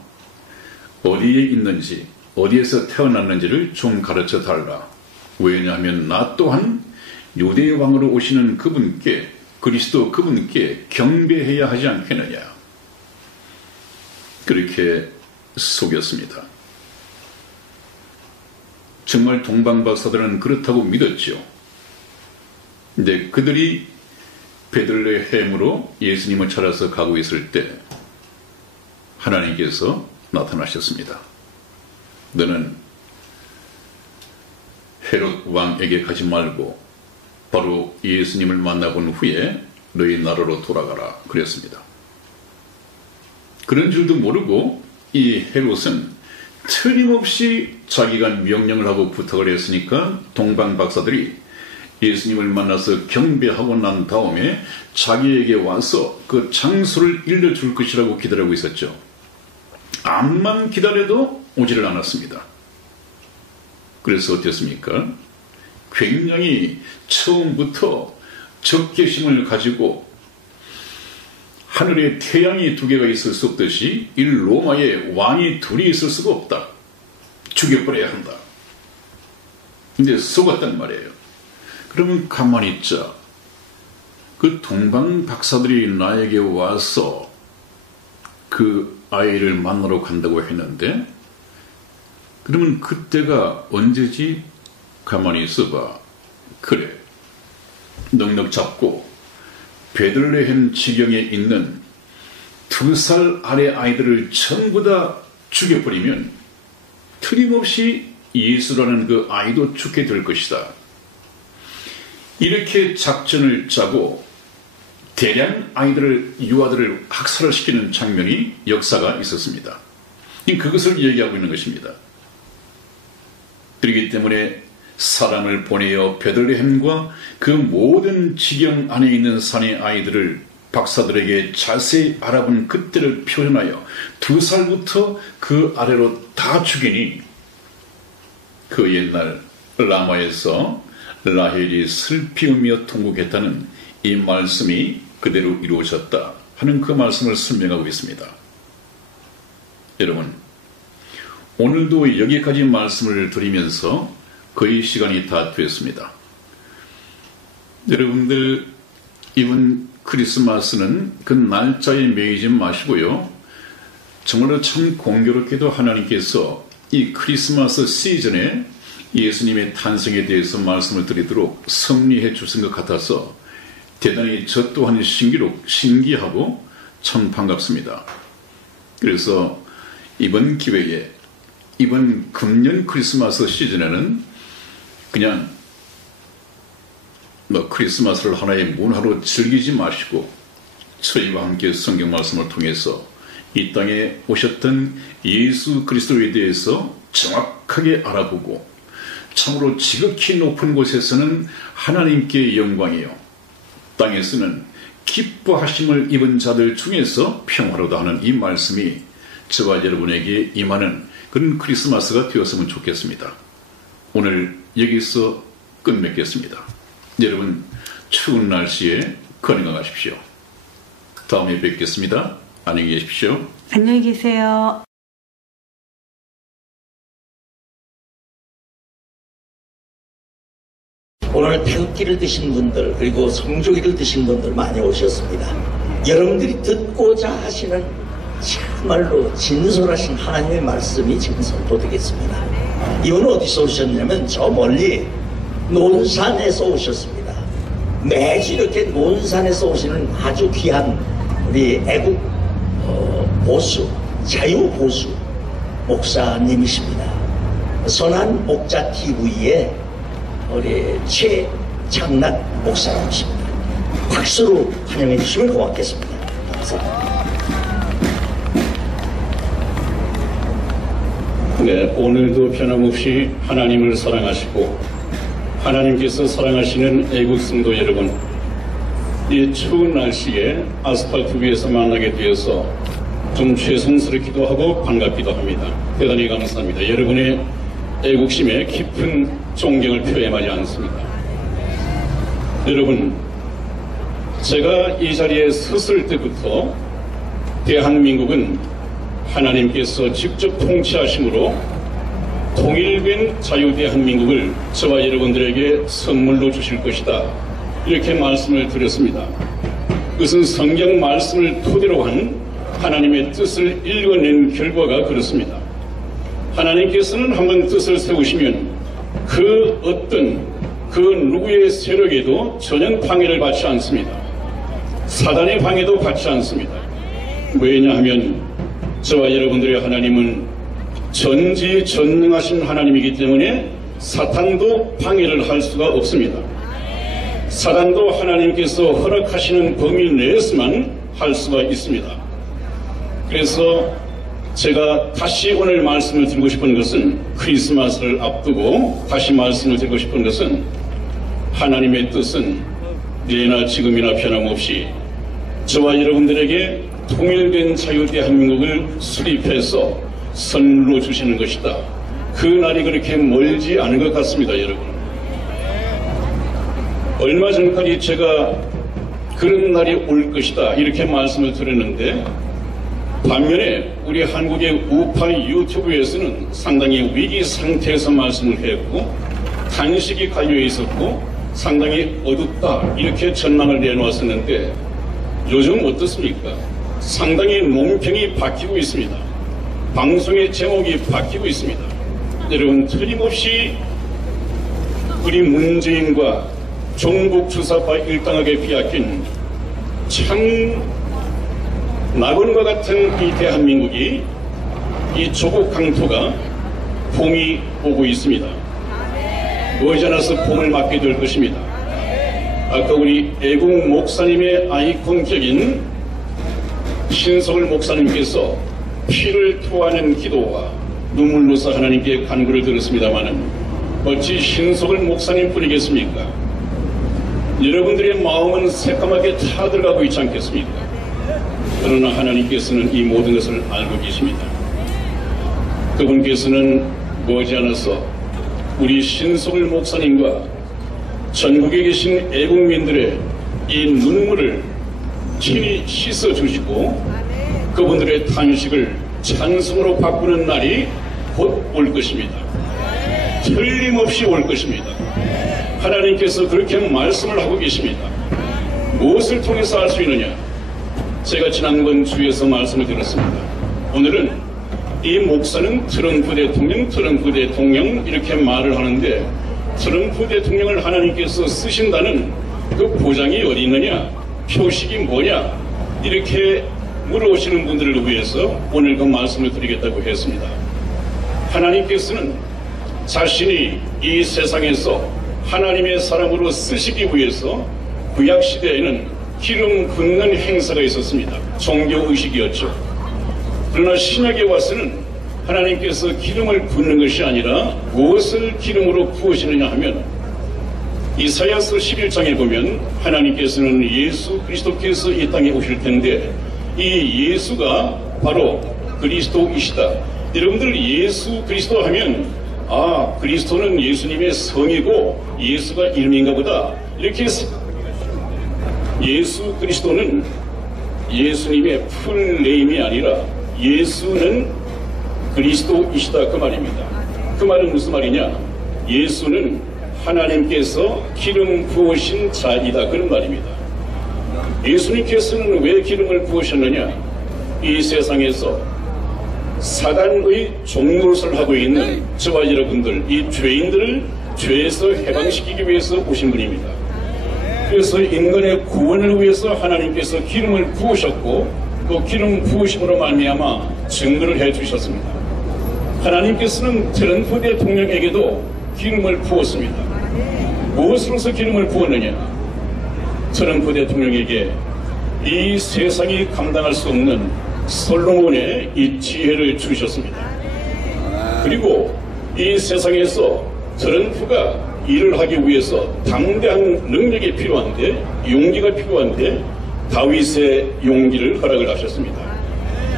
어디에 있는지, 어디에서 태어났는지를 좀 가르쳐 달라. 왜냐하면 나 또한 유대 왕으로 오시는 그분께, 그리스도 그분께 경배해야 하지 않겠느냐. 그렇게 속였습니다. 정말 동방박사들은 그렇다고 믿었죠. 근데 그들이 베들레헴으로 예수님을 찾아서 가고 있을 때 하나님께서 나타나셨습니다. 너는 헤롯 왕에게 가지 말고 바로 예수님을 만나본 후에 너희 나라로 돌아가라 그랬습니다. 그런 줄도 모르고 이 헤롯은 틀림없이 자기가 명령을 하고 부탁을 했으니까 동방 박사들이 예수님을 만나서 경배하고 난 다음에 자기에게 와서 그 장소를 일러줄 것이라고 기다리고 있었죠. 암만 기다려도 오지를 않았습니다. 그래서 어땠습니까? 굉장히 처음부터 적개심을 가지고 하늘에 태양이 2개가 있을 수 없듯이 이 로마에 왕이 2이 있을 수가 없다. 죽여버려야 한다. 근데 속았단 말이에요. 그러면 가만히 있자. 그 동방 박사들이 나에게 와서 그 아이를 만나러 간다고 했는데 그러면 그때가 언제지? 가만히 있어봐. 그래. 넉넉 잡고 베들레헴 지경에 있는 2살 아래 아이들을 전부 다 죽여버리면 틀림없이 예수라는 그 아이도 죽게 될 것이다. 이렇게 작전을 짜고 대량 아이들을, 유아들을 학살을 시키는 장면이 역사가 있었습니다. 그것을 얘기하고 있는 것입니다. 그렇기 때문에 사람을 보내어 베들레헴과 그 모든 지경 안에 있는 산의 아이들을 박사들에게 자세히 알아본 그때를 표현하여 2살부터 그 아래로 다 죽이니 그 옛날 라마에서 라헬이 슬피우며 통곡했다는 이 말씀이 그대로 이루어졌다 하는 그 말씀을 설명하고 있습니다. 여러분, 오늘도 여기까지 말씀을 드리면서 거의 시간이 다 됐습니다. 여러분들 이번 크리스마스는 그 날짜에 매이지 마시고요. 정말로 참 공교롭게도 하나님께서 이 크리스마스 시즌에 예수님의 탄생에 대해서 말씀을 드리도록 섭리해 주신 것 같아서 대단히 저 또한 신기하고 참 반갑습니다. 그래서 이번 기회에 이번 금년 크리스마스 시즌에는 그냥 크리스마스를 하나의 문화로 즐기지 마시고 저희와 함께 성경 말씀을 통해서 이 땅에 오셨던 예수 그리스도에 대해서 정확하게 알아보고 참으로 지극히 높은 곳에서는 하나님께 영광이요 땅에서는 기뻐하심을 입은 자들 중에서 평화로다 하는 이 말씀이 저와 여러분에게 임하는 그런 크리스마스가 되었으면 좋겠습니다. 오늘 여기서 끝맺겠습니다. 여러분 추운 날씨에 건강하십시오. 다음에 뵙겠습니다. 안녕히 계십시오. 안녕히 계세요. 오늘 태극기를 드신 분들 그리고 성조기를 드신 분들 많이 오셨습니다. 여러분들이 듣고자 하시는 정말로 진솔하신 하나님의 말씀이 지금 선포되겠습니다. 이분은 어디서 오셨냐면 저 멀리 논산에서 오셨습니다. 매주 이렇게 논산에서 오시는 아주 귀한 우리 애국 보수, 자유보수 목사님이십니다. 선한 목자 TV의 우리 최창락 목사님이십니다. 박수로 환영해 주시면 고맙겠습니다. 감사합니다. 네, 오늘도 변함없이 하나님을 사랑하시고 하나님께서 사랑하시는 애국 성도 여러분, 이 추운 날씨에 아스팔트 위에서 만나게 되어서 좀 죄송스럽기도 하고 반갑기도 합니다. 대단히 감사합니다. 여러분의 애국심에 깊은 존경을 표현하지 않습니다. 여러분, 제가 이 자리에 섰을 때부터 대한민국은 하나님께서 직접 통치하심으로 통일된 자유대한민국을 저와 여러분들에게 선물로 주실 것이다, 이렇게 말씀을 드렸습니다. 그것은 성경 말씀을 토대로 한 하나님의 뜻을 읽어낸 결과가 그렇습니다. 하나님께서는 한번 뜻을 세우시면 그 어떤 그 누구의 세력에도 전혀 방해를 받지 않습니다. 사단의 방해도 받지 않습니다. 왜냐하면 저와 여러분들의 하나님은 전지전능하신 하나님이기 때문에 사탄도 방해를 할 수가 없습니다. 사단도 하나님께서 허락하시는 범위 내에서만 할 수가 있습니다. 그래서 제가 다시 오늘 말씀을 드리고 싶은 것은, 크리스마스를 앞두고 다시 말씀을 드리고 싶은 것은, 하나님의 뜻은 예나 지금이나 변함없이 저와 여러분들에게 통일된 자유대한민국을 수립해서 선물로 주시는 것이다. 그 날이 그렇게 멀지 않은 것 같습니다, 여러분. 얼마 전까지 제가 그런 날이 올 것이다, 이렇게 말씀을 드렸는데, 반면에 우리 한국의 우파 유튜브에서는 상당히 위기 상태에서 말씀을 했고 단식이 갈려 있었고 상당히 어둡다, 이렇게 전망을 내놓았었는데, 요즘 어떻습니까? 상당히 논평이 바뀌고 있습니다. 방송의 제목이 바뀌고 있습니다. 여러분, 틀림없이 우리 문재인과 종북 주사파 일당에게 비약인 참 낙원과 같은 이 대한민국이, 이 조국 강토가 봄이 오고 있습니다. 머지않아서 봄을 맞게 될 것입니다. 아까 우리 애국 목사님의 아이콘격인 신석을 목사님께서 피를 토하는 기도와 눈물로서 하나님께 간구를 들었습니다마는 어찌 신석을 목사님 뿐이겠습니까? 여러분들의 마음은 새까맣게 타들어가고 있지 않겠습니까? 그러나 하나님께서는 이 모든 것을 알고 계십니다. 그분께서는 머지않아서 우리 신석을 목사님과 전국에 계신 애국민들의 이 눈물을 친히 씻어주시고 그분들의 탄식을 찬송으로 바꾸는 날이 곧 올 것입니다. 틀림없이 올 것입니다. 하나님께서 그렇게 말씀을 하고 계십니다. 무엇을 통해서 알 수 있느냐? 제가 지난번 주에서 말씀을 드렸습니다. 오늘은 이 목사는 트럼프 대통령 이렇게 말을 하는데, 트럼프 대통령을 하나님께서 쓰신다는 그 보장이 어디 있느냐, 표식이 뭐냐, 이렇게 물어오시는 분들을 위해서 오늘 그 말씀을 드리겠다고 했습니다. 하나님께서는 자신이 이 세상에서 하나님의 사람으로 쓰시기 위해서 구약 시대에는 기름 붓는 행사가 있었습니다. 종교의식이었죠. 그러나 신약에 와서는 하나님께서 기름을 붓는 것이 아니라 무엇을 기름으로 부으시느냐 하면 이사야서 11장에 보면 하나님께서는 예수 그리스도께서 이 땅에 오실 텐데 이 예수가 바로 그리스도이시다. 여러분들 예수 그리스도 하면 그리스도는 예수님의 성이고 예수가 이름인가 보다 이렇게 예수 그리스도는 예수님의 풀네임이 아니라 예수는 그리스도이시다 그 말입니다. 그 말은 무슨 말이냐? 예수는 하나님께서 기름 부으신 자이다 그런 말입니다. 예수님께서는 왜 기름을 부으셨느냐? 이 세상에서 사단의 종노릇을 하고 있는 저와 여러분들 이 죄인들을 죄에서 해방시키기 위해서 오신 분입니다. 그래서 인간의 구원을 위해서 하나님께서 기름을 부으셨고 그 기름 부으심으로 말미암아 증거를 해주셨습니다. 하나님께서는 트럼프 대통령에게도 기름을 부었습니다. 무엇으로서 기름을 부었느냐? 트럼프 대통령에게 이 세상이 감당할 수 없는 솔로몬의 이 지혜를 주셨습니다. 그리고 이 세상에서 트럼프가 일을 하기 위해서 담대한 능력이 필요한데 용기가 필요한데 다윗의 용기를 허락을 하셨습니다.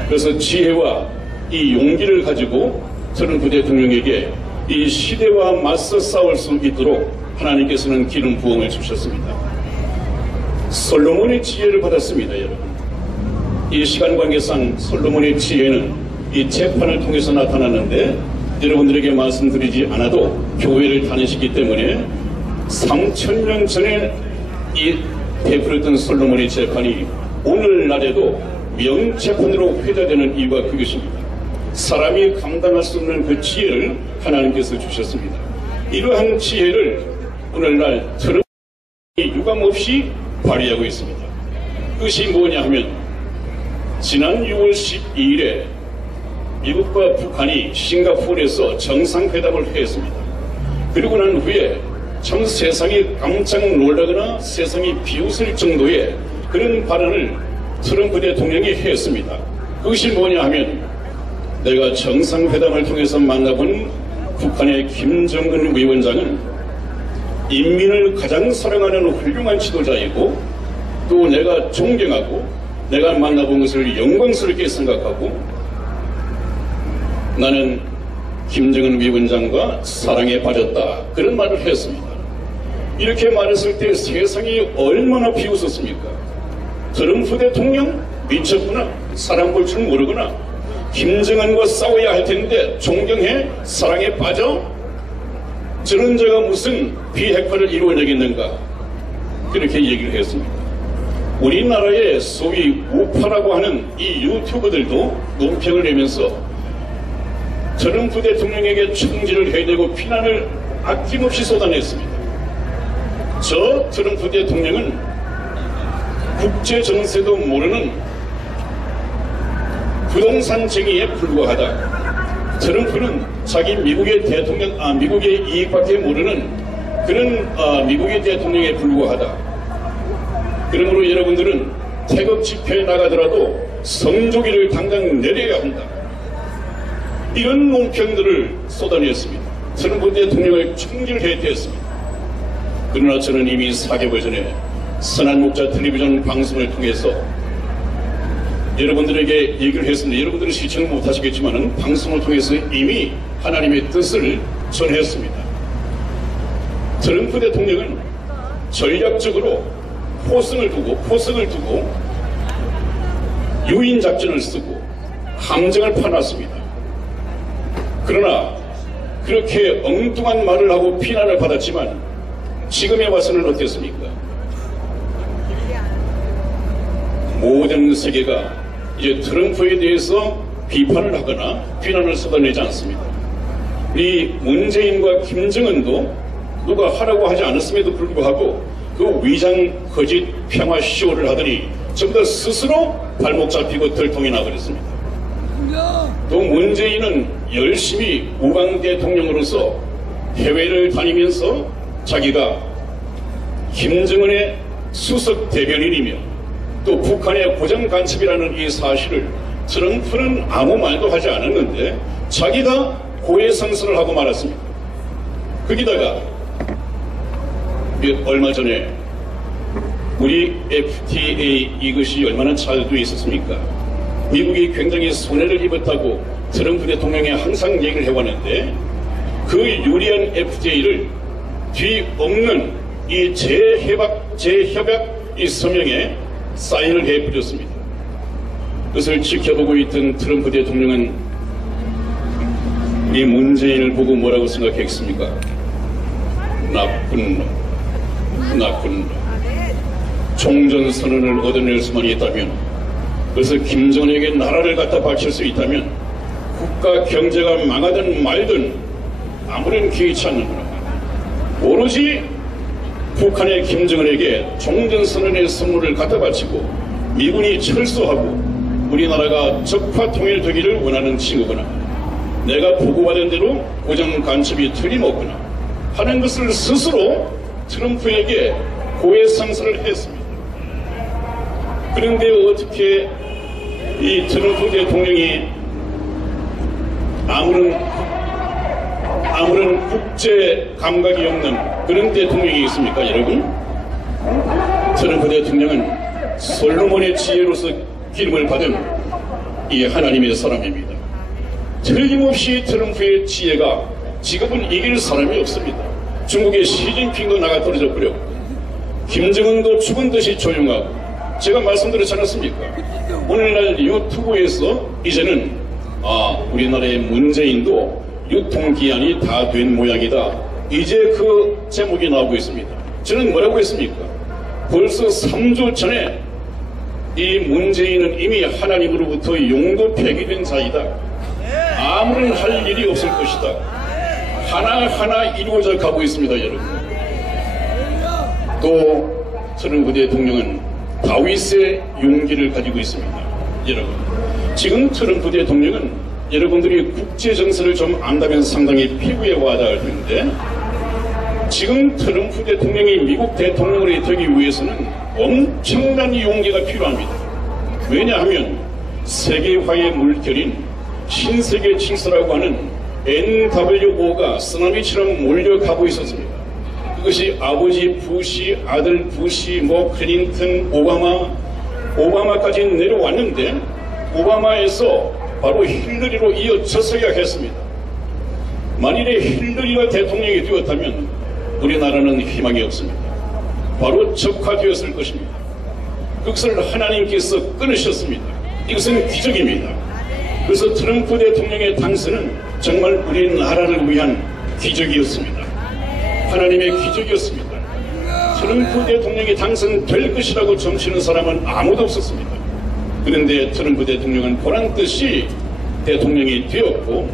그래서 지혜와 이 용기를 가지고 트럼프 대통령에게 이 시대와 맞서 싸울 수 있도록 하나님께서는 기름 부음을 주셨습니다. 솔로몬의 지혜를 받았습니다. 여러분, 이 시간 관계상 솔로몬의 지혜는 이 재판을 통해서 나타났는데 여러분들에게 말씀드리지 않아도 교회를 다니시기 때문에 3000년 전에 이 베풀었던 솔로몬의 재판이 오늘날에도 명재판으로 회자되는 이유가 그것입니다. 사람이 감당할 수 없는 그 지혜를 하나님께서 주셨습니다. 이러한 지혜를 오늘날 트럼프가 유감없이 발휘하고 있습니다. 그것이 뭐냐 하면 지난 6월 12일에 미국과 북한이 싱가포르에서 정상회담을 했습니다. 그리고 난 후에 참 세상이 깜짝 놀라거나 세상이 비웃을 정도의 그런 발언을 트럼프 대통령이 했습니다. 그것이 뭐냐 하면 내가 정상회담을 통해서 만나본 북한의 김정은 위원장은 인민을 가장 사랑하는 훌륭한 지도자이고 또 내가 존경하고 내가 만나본 것을 영광스럽게 생각하고 나는 김정은 위원장과 사랑에 빠졌다 그런 말을 했습니다. 이렇게 말했을 때 세상이 얼마나 비웃었습니까? 트럼프 대통령 미쳤구나, 사랑 볼 줄 모르구나, 김정은과 싸워야 할 텐데 존경해, 사랑에 빠져? 저런 자가 무슨 비핵화를 이루어내겠는가 그렇게 얘기를 했습니다. 우리나라의 소위 우파라고 하는 이 유튜버들도 논평을 내면서 트럼프 대통령에게 총질을 해대고 비난을 아낌없이 쏟아냈습니다. 저 트럼프 대통령은 국제 정세도 모르는 부동산쟁이에 불과하다. 트럼프는 자기 미국의 대통령, 미국의 이익밖에 모르는 그런 미국의 대통령에 불과하다. 그러므로 여러분들은 태극 집회에 나가더라도 성조기를 당장 내려야 한다. 이런 논평들을 쏟아냈습니다. 트럼프 대통령을 총질해댔습니다. 그러나 저는 이미 4개월 전에 선한 목자 텔레비전 방송을 통해서 여러분들에게 얘기를 했습니다. 여러분들은 시청을 못하시겠지만 방송을 통해서 이미 하나님의 뜻을 전했습니다. 트럼프 대통령은 전략적으로 포석을 두고 유인 작전을 쓰고 함정을 파놨습니다. 그러나 그렇게 엉뚱한 말을 하고 비난을 받았지만 지금에 와서는 어땠습니까? 모든 세계가 이제 트럼프에 대해서 비판을 하거나 비난을 쏟아내지 않습니다. 이 문재인과 김정은도 누가 하라고 하지 않았음에도 불구하고 그 위장 거짓 평화 쇼를 하더니 전부 다 스스로 발목 잡히고 들통이 나버렸습니다. 또 문재인은 열심히 우방 대통령으로서 해외를 다니면서 자기가 김정은의 수석 대변인이며 또 북한의 고정 간첩이라는 이 사실을 트럼프는 아무 말도 하지 않았는데 자기가 고해성사를 하고 말았습니다. 거기다가 얼마 전에 우리 FTA 이것이 얼마나 잘 돼 있었습니까? 미국이 굉장히 손해를 입었다고 트럼프 대통령이 항상 얘기를 해왔는데 그 유리한 FTA를 뒤엎는 이 재협약 이 서명에 사인을 해버렸습니다. 그것을 지켜보고 있던 트럼프 대통령은 이 문재인을 보고 뭐라고 생각했습니까? 나쁜 놈, 나쁜 놈. 종전선언을 얻어낼 수만 있다면, 그래서 김정은에게 나라를 갖다 바칠 수 있다면 국가 경제가 망하든 말든 아무런 개의치 않는구나. 오로지 북한의 김정은에게 종전선언의 선물을 갖다 바치고 미군이 철수하고 우리나라가 적화 통일되기를 원하는 친구구나. 내가 보고받은 대로 고정 간첩이 틀림없구나 하는 것을 스스로 트럼프에게 고해성사를 했습니다. 그런데 어떻게 이 트럼프 대통령이 아무런 국제 감각이 없는 그런 대통령이 있습니까, 여러분? 트럼프 대통령은 솔로몬의 지혜로서 기름을 받은 이 하나님의 사람입니다. 틀림없이 트럼프의 지혜가 지금은 이길 사람이 없습니다. 중국의 시진핑도 나가 떨어져 버렸고 김정은도 죽은 듯이 조용하고, 제가 말씀드렸지 않았습니까? 오늘날 유튜브에서 이제는 우리나라의 문재인도 유통기한이 다 된 모양이다, 이제 그 제목이 나오고 있습니다. 저는 뭐라고 했습니까? 벌써 3주 전에 이 문재인은 이미 하나님으로부터 용도 폐기된 자이다, 아무런 할 일이 없을 것이다, 하나하나 이루어져 가고 있습니다. 여러분, 또 트럼프 대통령은 다윗의 용기를 가지고 있습니다. 여러분, 지금 트럼프 대통령은 여러분들이 국제정세를 좀 안다면 상당히 피부에 와닿을 텐데, 지금 트럼프 대통령이 미국 대통령으로 되기 위해서는 엄청난 용기가 필요합니다. 왜냐하면 세계화의 물결인 신세계 질서라고 하는 NWO가 쓰나미처럼 몰려가고 있었습니다. 그것이 아버지 부시, 아들 부시, 클린턴, 오바마까지 내려왔는데, 오바마에서 바로 힐러리로 이어졌어야 했습니다. 만일에 힐러리가 대통령이 되었다면 우리나라는 희망이 없습니다. 바로 적화되었을 것입니다. 그것을 하나님께서 끊으셨습니다. 이것은 기적입니다. 그래서 트럼프 대통령의 당선은 정말 우리나라를 위한 기적이었습니다. 하나님의 기적이었습니다. 트럼프 대통령이 당선될 것이라고 점치는 사람은 아무도 없었습니다. 그런데 트럼프 대통령은 보란듯이 대통령이 되었고,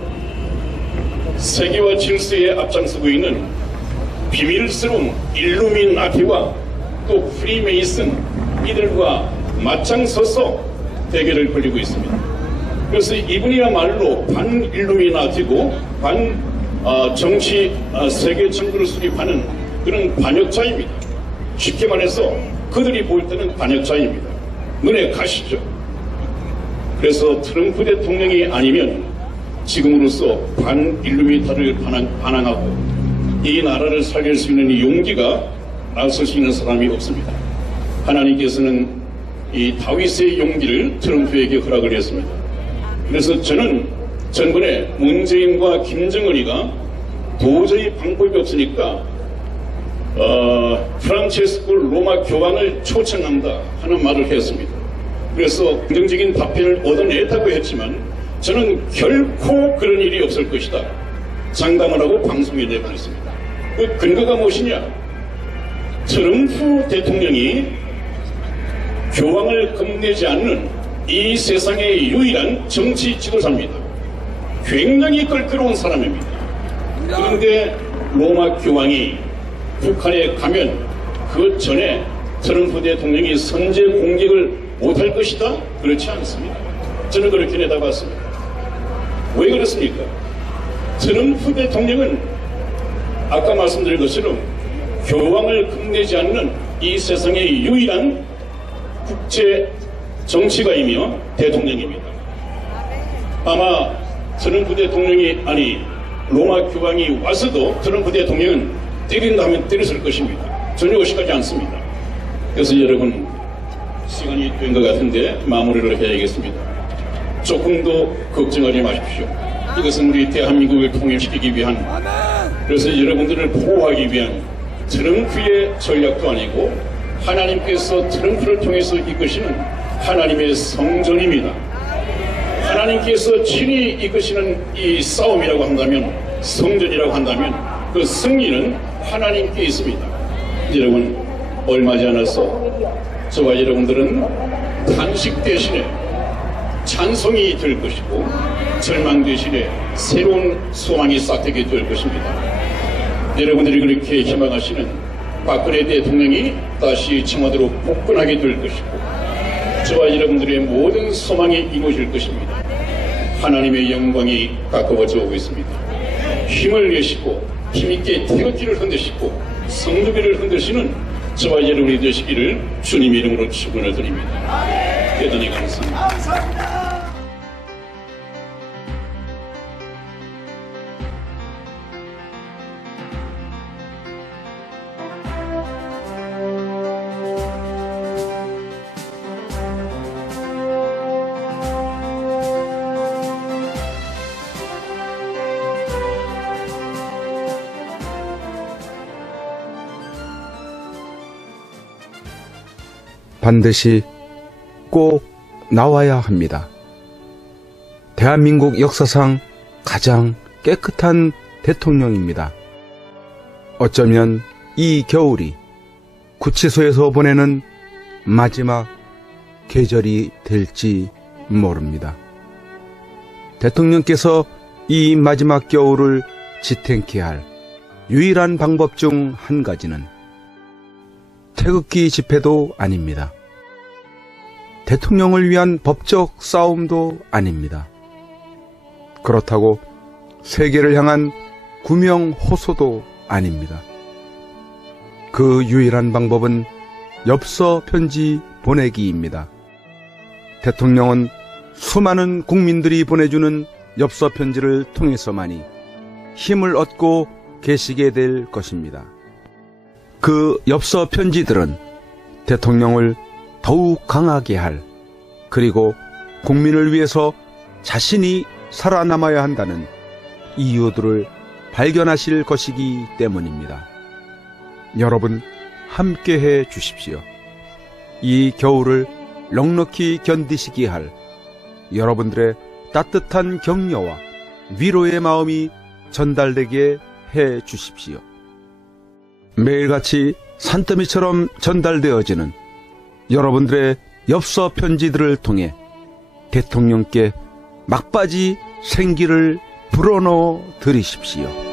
세계화 질서에 앞장서고 있는 비밀스러운 일루미나티와 또 프리메이슨, 이들과 맞짱서서 대결을 벌이고 있습니다. 그래서 이분이야말로 반일루미나티고 정치 세계 정부를 수립하는 그런 반역자입니다. 쉽게 말해서 그들이 볼 때는 반역자입니다. 눈에 가시죠. 그래서 트럼프 대통령이 아니면 지금으로서 반일루미나티를 반항하고 이 나라를 살릴 수 있는 용기가 나설 수 있는 사람이 없습니다. 하나님께서는 이 다윗의 용기를 트럼프에게 허락을 했습니다. 그래서 저는 전번에 문재인과 김정은이가 도저히 방법이 없으니까 프란체스코 로마 교황을 초청한다 하는 말을 했습니다. 그래서 긍정적인 답변을 얻어냈다고 했지만 저는 결코 그런 일이 없을 것이다 장담을 하고 방송에 내보냈습니다. 그 근거가 무엇이냐? 트럼프 대통령이 교황을 겁내지 않는 이 세상의 유일한 정치 지도자입니다. 굉장히 껄끄러운 사람입니다. 그런데 로마 교황이 북한에 가면 그 전에 트럼프 대통령이 선제 공격을 못할 것이다? 그렇지 않습니다. 저는 그렇게 내다봤습니다. 왜 그렇습니까? 트럼프 대통령은 아까 말씀드린 것처럼 교황을 끝내지 않는 이 세상의 유일한 국제 정치가이며 대통령입니다. 아마 트럼프 대통령이 아니 로마 교황이 와서도 트럼프 대통령은 때린다 하면 때렸을 것입니다. 전혀 의식하지 않습니다. 그래서 여러분 시간이 된 것 같은데 마무리를 해야겠습니다. 조금 더 걱정하지 마십시오. 이것은 우리 대한민국을 통일시키기 위한, 그래서 여러분들을 보호하기 위한 트럼프의 전략도 아니고 하나님께서 트럼프를 통해서 이끄시는 하나님의 성전입니다. 하나님께서 친히 이끄시는 이 싸움이라고 한다면, 성전이라고 한다면 그 승리는 하나님께 있습니다. 여러분, 얼마 지않아서 저와 여러분들은 탄식 대신에 찬송이 될 것이고 절망 대신에 새로운 소망이 싹트게 될 것입니다. 여러분들이 그렇게 희망하시는 박근혜 대통령이 다시 청와대로 복권하게 될 것이고 저와 여러분들의 모든 소망이 이루어질 것입니다. 하나님의 영광이 가까워져 오고 있습니다. 힘을 내시고 힘있게 태극기를 흔드시고 성도기를 흔드시는 저와 여러분이 되시기를 주님의 이름으로 축원을 드립니다. 대단히 감사합니다. 반드시 꼭 나와야 합니다. 대한민국 역사상 가장 깨끗한 대통령입니다. 어쩌면 이 겨울이 구치소에서 보내는 마지막 계절이 될지 모릅니다. 대통령께서 이 마지막 겨울을 지탱케 할 유일한 방법 중 한 가지는 태극기 집회도 아닙니다. 대통령을 위한 법적 싸움도 아닙니다. 그렇다고 세계를 향한 구명 호소도 아닙니다. 그 유일한 방법은 엽서 편지 보내기입니다. 대통령은 수많은 국민들이 보내주는 엽서 편지를 통해서만이 힘을 얻고 계시게 될 것입니다. 그 엽서 편지들은 대통령을 더욱 강하게 할, 그리고 국민을 위해서 자신이 살아남아야 한다는 이유들을 발견하실 것이기 때문입니다. 여러분, 함께해 주십시오. 이 겨울을 넉넉히 견디시게 할 여러분들의 따뜻한 격려와 위로의 마음이 전달되게 해 주십시오. 매일같이 산더미처럼 전달되어지는 여러분들의 엽서 편지들을 통해 대통령께 막바지 생기를 불어넣어 드리십시오.